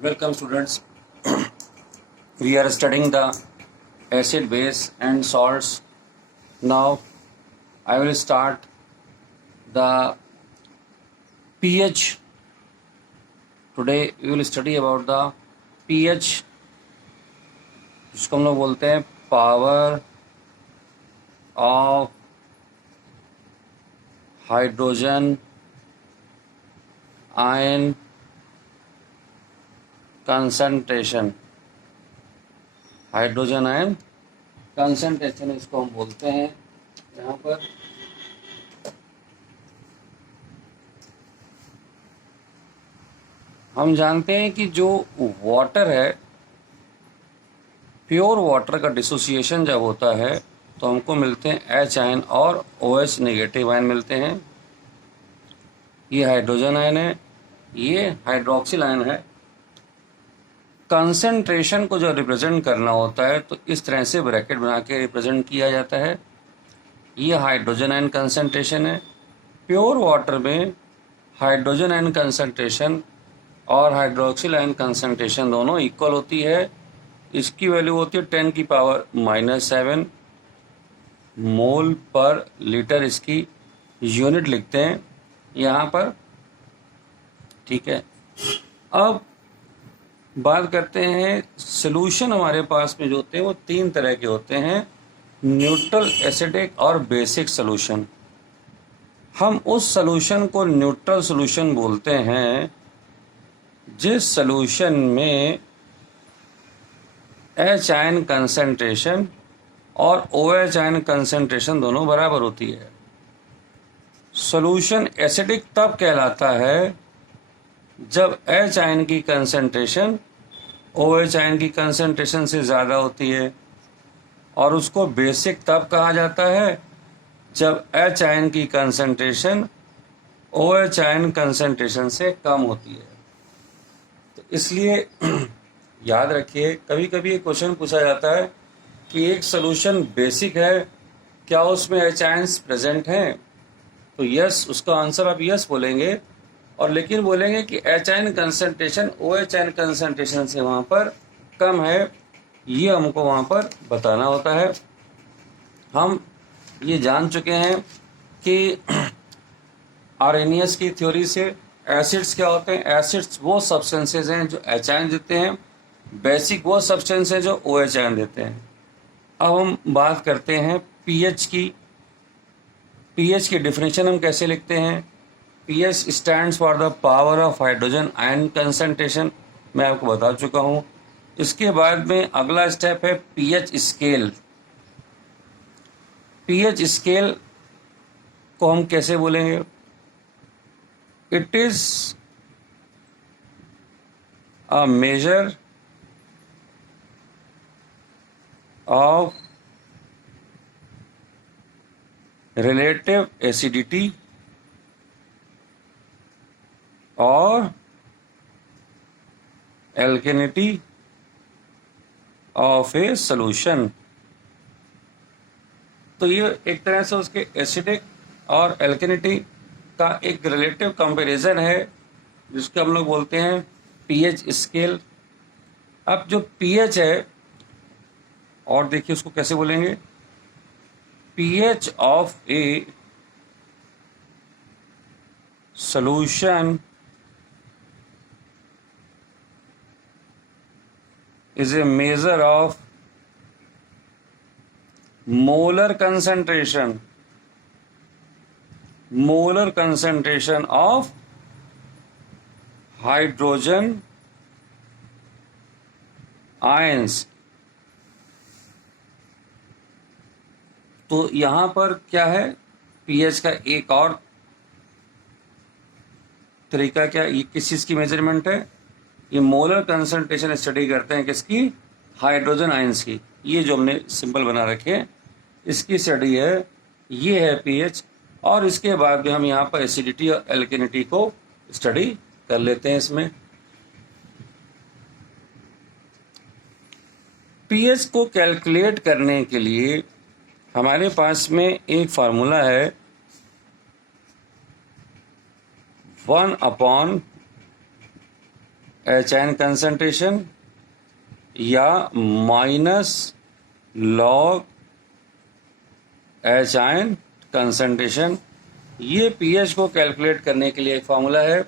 Welcome students. We are studying the acid, base and salts. Now I will start the pH. Today we will study about the pH, जिसको हम लोग बोलते हैं power of hydrogen ion concentration. Hydrogen ion concentration इसको हम बोलते हैं। यहाँ पर हम जानते हैं कि जो वाटर है, प्योर वाटर का डिसोसिएशन जब होता है तो हमको मिलते हैं H आयन और OH नेगेटिव आयन मिलते हैं। ये हाइड्रोजन आयन है, ये हाइड्रोक्सिल आयन है। कंसंट्रेशन को जब रिप्रेजेंट करना होता है तो इस तरह से ब्रैकेट बना के रिप्रेजेंट किया जाता है। ये हाइड्रोजन आयन कंसंट्रेशन है। प्योर वाटर में हाइड्रोजन आयन कंसंट्रेशन और हाइड्रोक्सिल आयन कंसंट्रेशन दोनों इक्वल होती है। इसकी वैल्यू होती है 10⁻⁷ मोल पर लीटर। इसकी यूनिट लिखते हैं यहाँ पर, ठीक है। अब बात करते हैं सॉल्यूशन। हमारे पास में जो होते हैं वो तीन तरह के होते हैं, न्यूट्रल, एसिडिक और बेसिक सॉल्यूशन। हम उस सॉल्यूशन को न्यूट्रल सॉल्यूशन बोलते हैं जिस सॉल्यूशन में H आयन कंसंट्रेशन और OH आयन कंसंट्रेशन दोनों बराबर होती है। सॉल्यूशन एसिडिक तब कहलाता है जब H आयन की कंसंट्रेशन OH आयन की कंसंट्रेशन से ज़्यादा होती है, और उसको बेसिक तब कहा जाता है जब H आयन की कंसंट्रेशन OH आयन कंसंट्रेशन से कम होती है। तो इसलिए याद रखिए, कभी कभी एक क्वेश्चन पूछा जाता है कि एक सॉल्यूशन बेसिक है, क्या उसमें H आयन्स प्रेजेंट हैं? तो यस, उसका आंसर आप यस बोलेंगे, और लेकिन बोलेंगे कि H ion concentration OH ion concentration से वहाँ पर कम है, ये हमको वहाँ पर बताना होता है। हम ये जान चुके हैं कि आर्रेनियस की थ्योरी से एसिड्स क्या होते हैं। एसिड्स वो सब्सटेंसेज हैं जो H आयन देते हैं, बेसिक वो सब्सटेंस है जो OH आयन देते हैं। अब हम बात करते हैं पीएच की। पीएच की डेफिनेशन हम कैसे लिखते हैं? PH stands for the power of hydrogen ion concentration, मैं आपको बता चुका हूँ। इसके बाद में अगला स्टेप है पीएच स्केल। पीएच स्केल को हम कैसे बोलेंगे? It is a measure of relative acidity or alkalinity of a solution। तो ये एक तरह से उसके एसिडिक और एल्केनिटी का एक रिलेटिव कंपैरिजन है, जिसको हम लोग बोलते हैं पीएच स्केल। अब जो पीएच है, और देखिए उसको कैसे बोलेंगे, pH of a solution is a measure of molar concentration of hydrogen ions। तो यहाँ पर क्या है, पीएच का एक और तरीका क्या, ये किस चीज़ की मेजरमेंट है? ये मोलर कंसंट्रेशन स्टडी करते हैं किसकी? हाइड्रोजन आयंस की। ये जो हमने सिंबल बना रखे इसकी स्टडी है, ये है पीएच। और इसके बाद भी हम यहाँ पर एसिडिटी और एल्केनिटी को स्टडी कर लेते हैं इसमें। पीएच को कैलकुलेट करने के लिए हमारे पास में एक फार्मूला है, 1/, एच आयन कंसंट्रेशन या minus log H ion concentration. ये पीएच को कैलकुलेट करने के लिए एक फॉर्मूला है।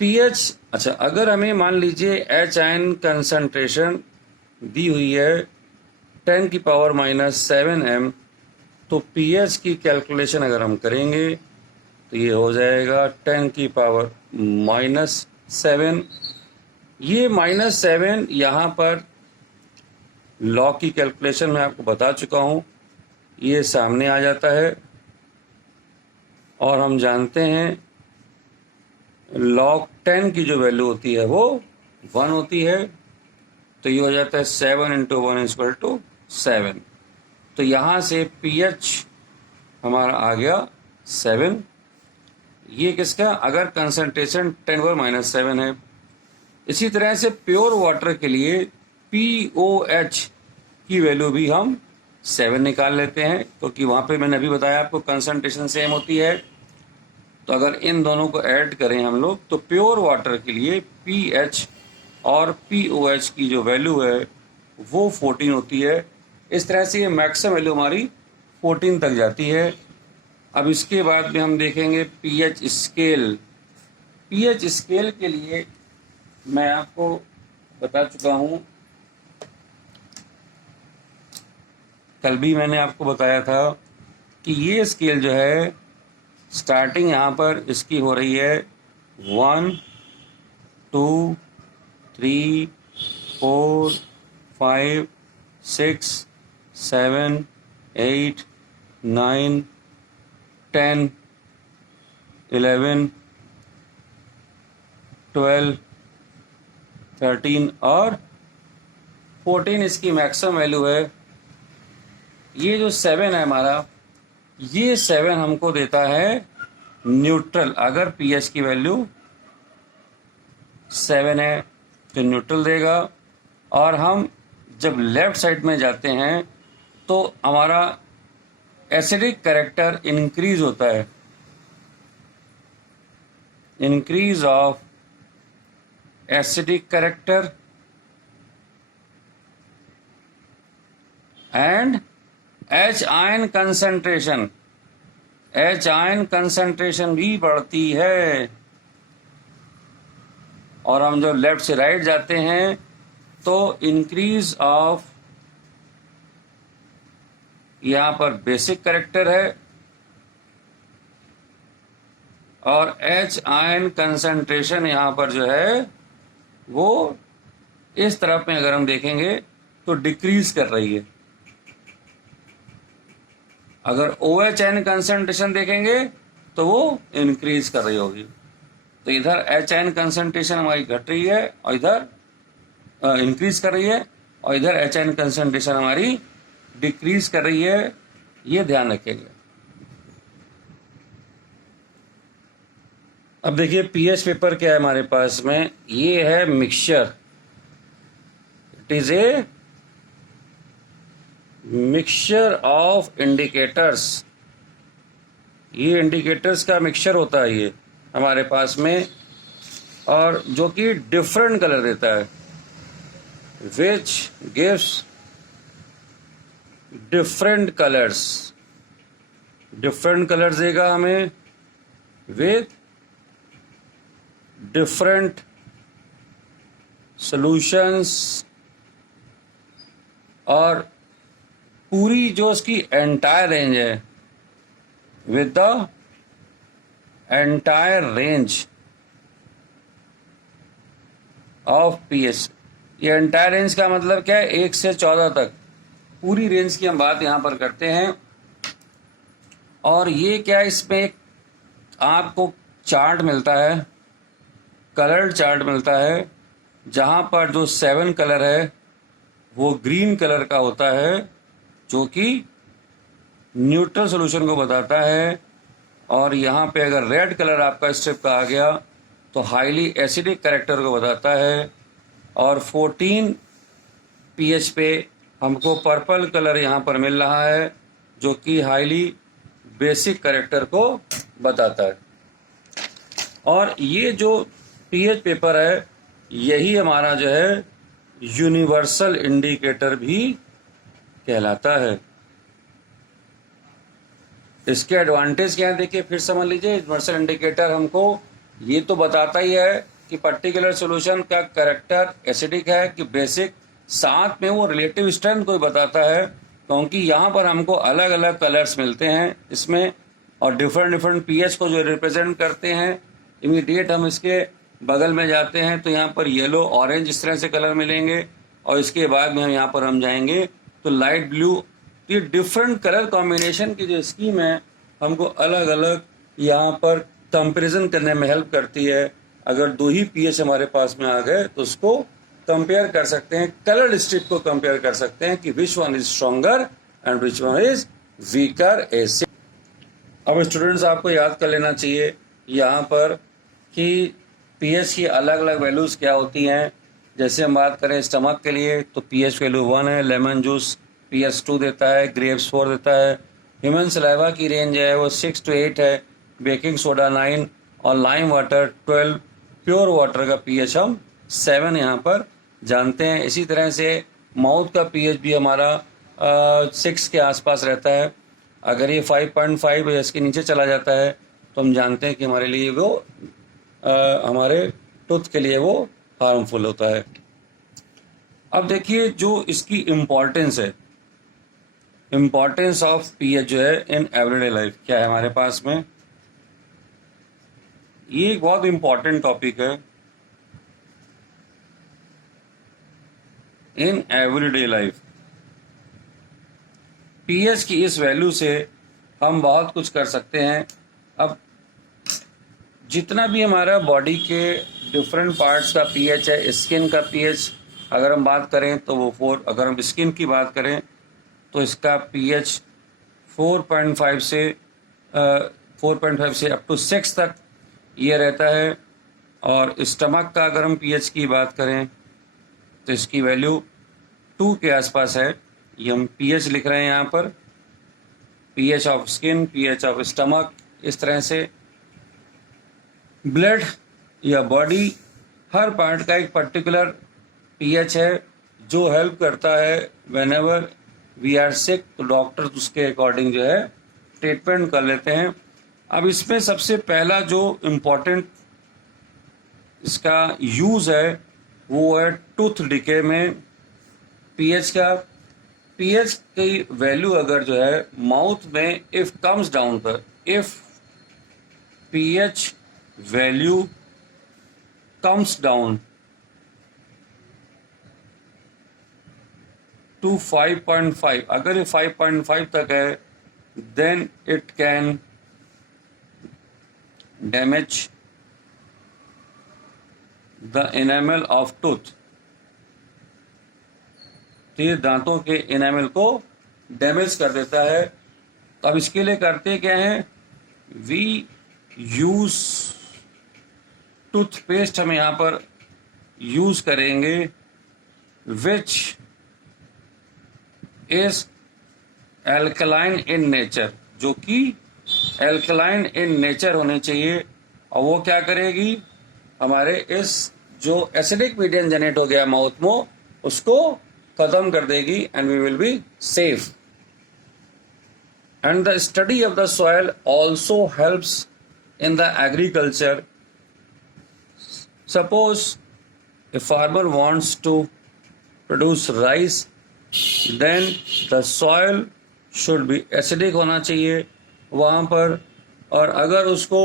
पीएच, अच्छा, अगर हमें मान लीजिए एच आयन कंसंट्रेशन दी हुई है 10⁻⁻7 m, तो पीएच की कैलकुलेशन अगर हम करेंगे तो ये हो जाएगा 10⁻⁻7। ये -7 यहाँ पर लॉग की कैलकुलेशन मैं आपको बता चुका हूँ, ये सामने आ जाता है। और हम जानते हैं log 10 की जो वैल्यू होती है वो 1 होती है, तो ये हो जाता है 7 × 1 = 7। तो यहाँ से pH हमारा आ गया 7। ये किसका, अगर कंसंट्रेशन 10⁻⁻7 है। इसी तरह से प्योर वाटर के लिए POH की वैल्यू भी हम 7 निकाल लेते हैं, क्योंकि वहाँ पे मैंने अभी बताया आपको कंसंट्रेशन सेम होती है। तो अगर इन दोनों को ऐड करें हम लोग तो प्योर वाटर के लिए pH और POH की जो वैल्यू है वो 14 होती है। इस तरह से ये मैक्सिमम वैल्यू हमारी 14 तक जाती है। अब इसके बाद में हम देखेंगे pH स्केल। pH स्केल के लिए मैं आपको बता चुका हूँ, कल भी मैंने आपको बताया था कि ये स्केल जो है स्टार्टिंग यहाँ पर इसकी हो रही है 1 2 3 4 5 6 7 8 9 10 11 12 13 और 14 इसकी मैक्सिमम वैल्यू है। ये जो 7 है हमारा, ये 7 हमको देता है न्यूट्रल। अगर पीएच की वैल्यू 7 है तो न्यूट्रल देगा। और हम जब लेफ्ट साइड में जाते हैं तो हमारा एसिडिक कैरेक्टर इंक्रीज होता है, increase of acidic character and H ion concentration. H ion concentration भी बढ़ती है। और हम जब लेफ्ट से राइट जाते हैं तो इंक्रीज ऑफ, यहाँ पर बेसिक कैरेक्टर है और एच आयन कंसंट्रेशन यहाँ पर जो है वो इस तरफ में अगर हम देखेंगे तो डिक्रीज कर रही है। अगर OH आयन कंसंट्रेशन देखेंगे तो वो इंक्रीज कर रही होगी। तो इधर H आयन कंसंट्रेशन हमारी घट रही है और इधर इंक्रीज कर रही है, और इधर H आयन कंसंट्रेशन हमारी डिक्रीज कर रही है। ये ध्यान रखेंगे। अब देखिए पीएच पेपर क्या है हमारे पास में, ये है mixture. It is a mixture of indicators. ये इंडिकेटर्स का मिक्सचर होता है ये हमारे पास में, और जो कि डिफरेंट कलर देता है, which gives different colours. Different colours देगा हमें विथ डिफरेंट सॉल्यूशंस, और पूरी जो उसकी एंटायर रेंज है, with the entire range of pH. ये एंटायर रेंज का मतलब क्या है, 1 से 14 तक पूरी रेंज की हम बात यहाँ पर करते हैं। और ये क्या है, इसमें एक आपको चार्ट मिलता है, कलर चार्ट मिलता है, जहाँ पर जो 7 कलर है वो ग्रीन कलर का होता है, जो कि न्यूट्रल सॉल्यूशन को बताता है। और यहाँ पे अगर रेड कलर आपका स्ट्रिप का आ गया तो हाईली एसिडिक कैरेक्टर को बताता है। और 14 पीएच पे हमको पर्पल कलर यहाँ पर मिल रहा है, जो कि हाईली बेसिक कैरेक्टर को बताता है। और ये जो पीएच पेपर है यही हमारा जो है यूनिवर्सल इंडिकेटर भी कहलाता है। इसके एडवांटेज क्या है देखिए, फिर समझ लीजिए। यूनिवर्सल इंडिकेटर हमको ये तो बताता ही है कि पर्टिकुलर सॉल्यूशन का कैरेक्टर एसिडिक है कि बेसिक, साथ में वो रिलेटिव स्ट्रेंथ को बताता है, क्योंकि यहाँ पर हमको अलग अलग कलर्स मिलते हैं इसमें, और डिफरेंट डिफरेंट पीएच को जो रिप्रेजेंट करते हैं। इमीडिएट हम इसके बगल में जाते हैं तो यहाँ पर येलो, ऑरेंज इस तरह से कलर मिलेंगे, और इसके बाद में हम यहाँ पर हम जाएंगे तो लाइट ब्लू। ये डिफरेंट कलर कॉम्बिनेशन की जो स्कीम है हमको अलग अलग यहाँ पर कंपैरिजन करने में हेल्प करती है। अगर दो ही पीएच हमारे पास में आ गए तो उसको कंपेयर कर सकते हैं, कलर स्ट्रिप को कंपेयर कर सकते हैं कि which one is stronger and which one is weaker acid. अब स्टूडेंट्स आपको याद कर लेना चाहिए यहाँ पर कि पीएच की अलग अलग वैल्यूज क्या होती हैं। जैसे हम बात करें स्टमक के लिए तो पीएच वैल्यू 1 है, लेमन जूस पीएच 2 देता है, ग्रेप्स 4 देता है, ह्यूमन सलाइवा की रेंज है वो 6 to 8 है, बेकिंग सोडा 9 और लाइम वाटर 12, प्योर वाटर का पीएच हम 7 यहाँ पर जानते हैं। इसी तरह से माउथ का पीएच भी हमारा 6 के आसपास रहता है। अगर ये 5.5 या इसके नीचे चला जाता है तो हम जानते हैं कि हमारे लिए वो हमारे टूथ के लिए वो हार्मफुल होता है। अब देखिए जो इसकी इम्पोर्टेंस है, इम्पोर्टेंस ऑफ पीएच जो है इन एवरीडे लाइफ क्या है हमारे पास में, ये एक बहुत इम्पोर्टेंट टॉपिक है। इन एवरीडे लाइफ पीएच की इस वैल्यू से हम बहुत कुछ कर सकते हैं। अब जितना भी हमारा बॉडी के डिफरेंट पार्ट्स का पीएच है, स्किन का पीएच अगर हम बात करें तो वो 4, अगर हम स्किन की बात करें तो इसका पीएच 4.5 से 4.5 से अप टू 6 तक ये रहता है। और स्टमक का अगर हम पीएच की बात करें तो इसकी वैल्यू 2 के आसपास है। ये हम पीएच लिख रहे हैं यहाँ पर, pH of skin, pH of stomach, इस तरह से। ब्लड या बॉडी हर पार्ट का एक पर्टिकुलर पीएच है जो हेल्प करता है whenever we are sick, तो डॉक्टर उसके अकॉर्डिंग जो है ट्रीटमेंट कर लेते हैं। अब इसमें सबसे पहला जो इम्पोर्टेंट इसका यूज़ है वो है टूथ डिके में पीएच का। पीएच की वैल्यू अगर जो है माउथ में इफ कम्स डाउन पर, if pH value comes down to 5.5, अगर ये 5.5 तक है then it can damage the enamel of tooth, तो ये दांतों के इनेमल को डैमेज कर देता है। अब इसके लिए करते क्या हैं, वी यूज टूथपेस्ट, हम यहाँ पर यूज करेंगे which is alkaline in nature, जो कि एल्कलाइन इन नेचर होने चाहिए। और वो क्या करेगी, हमारे इस जो एसिडिक मीडियम जनरेट हो गया माउथ में उसको खत्म कर देगी and we will be safe. And the study of the soil also helps in the agriculture. Suppose a farmer wants to produce rice, then the soil should be acidic होना चाहिए वहाँ पर। और अगर उसको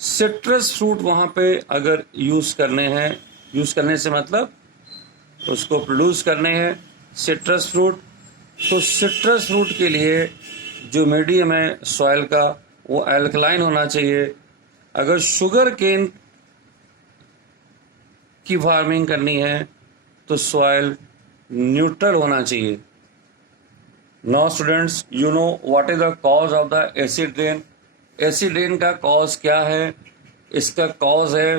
सिट्रस फ्रूट वहाँ पे अगर यूज़ करने हैं, यूज़ करने से मतलब उसको प्रोड्यूस करने हैं सिट्रस फ्रूट, तो सिट्रस फ्रूट के लिए जो मीडियम है सॉइल का वो एल्कलाइन होना चाहिए। अगर शुगर केन की फार्मिंग करनी है तो सॉइल न्यूट्रल होना चाहिए। Now students, you know what is the cause of the acid rain. Acid rain का कॉज क्या है, इसका कॉज है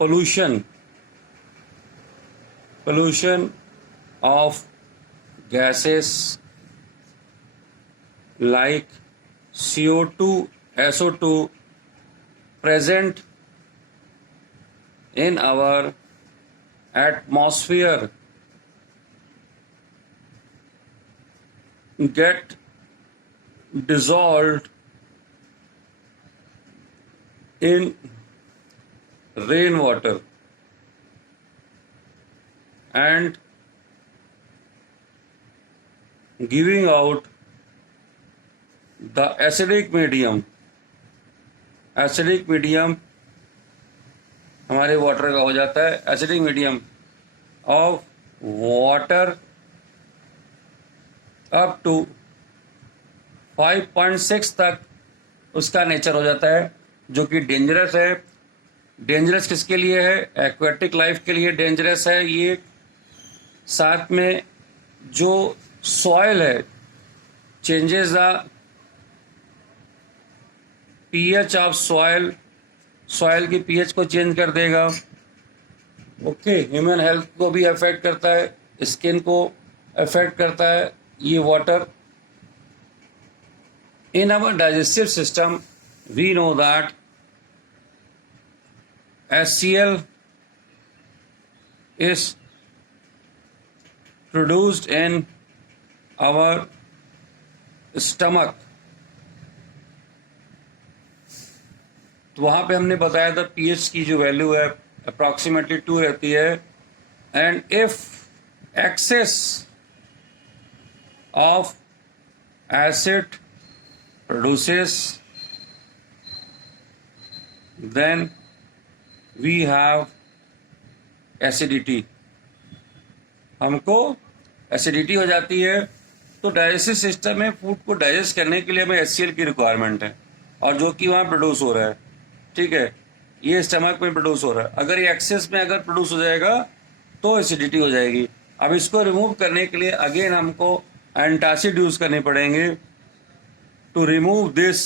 pollution, pollution of gases like CO2, SO2 present in our atmosphere get dissolved in rainwater and giving out the acidic medium हमारे water का हो जाता है acidic medium of water up to 5.6 तक उसका नेचर हो जाता है, जो कि डेंजरस है। डेंजरस किसके लिए है? एक्वेटिक लाइफ के लिए डेंजरस है ये। साथ में जो सॉइल है changes the pH of soil की पीएच को चेंज कर देगा। ओके, ह्यूमन हेल्थ को भी अफेक्ट करता है, स्किन को अफेक्ट करता है ये water. In our digestive system we know that HCl is produced in our stomach। तो वहाँ पे हमने बताया था पीएच की जो वैल्यू है अप्रॉक्सीमेटली 2 रहती है। And if excess of acid produces then we have acidity. हमको एसिडिटी हो जाती है। तो डाइजेस्टिव सिस्टम में फूड को डाइजेस्ट करने के लिए हमें HCl की रिक्वायरमेंट है, और जो कि वहाँ प्रोड्यूस हो रहा है। ठीक है, ये स्टमक में प्रोड्यूस हो रहा है। अगर ये एक्सेस में अगर प्रोड्यूस हो जाएगा तो एसिडिटी हो जाएगी। अब इसको रिमूव करने के लिए अगेन हमको एंटासिड यूज करने पड़ेंगे to remove this.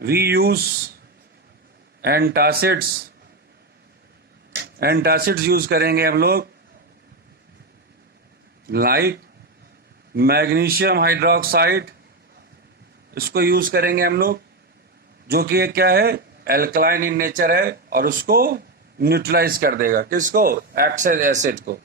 We use antacids use करेंगे हम लोग, लाइक मैग्नीशियम हाइड्रोक्साइड, इसको यूज करेंगे हम लोग, जो कि क्या है एल्कलाइन इन नेचर है, और उसको न्यूट्रलाइज कर देगा। किसको? एक्सेस एसिड को।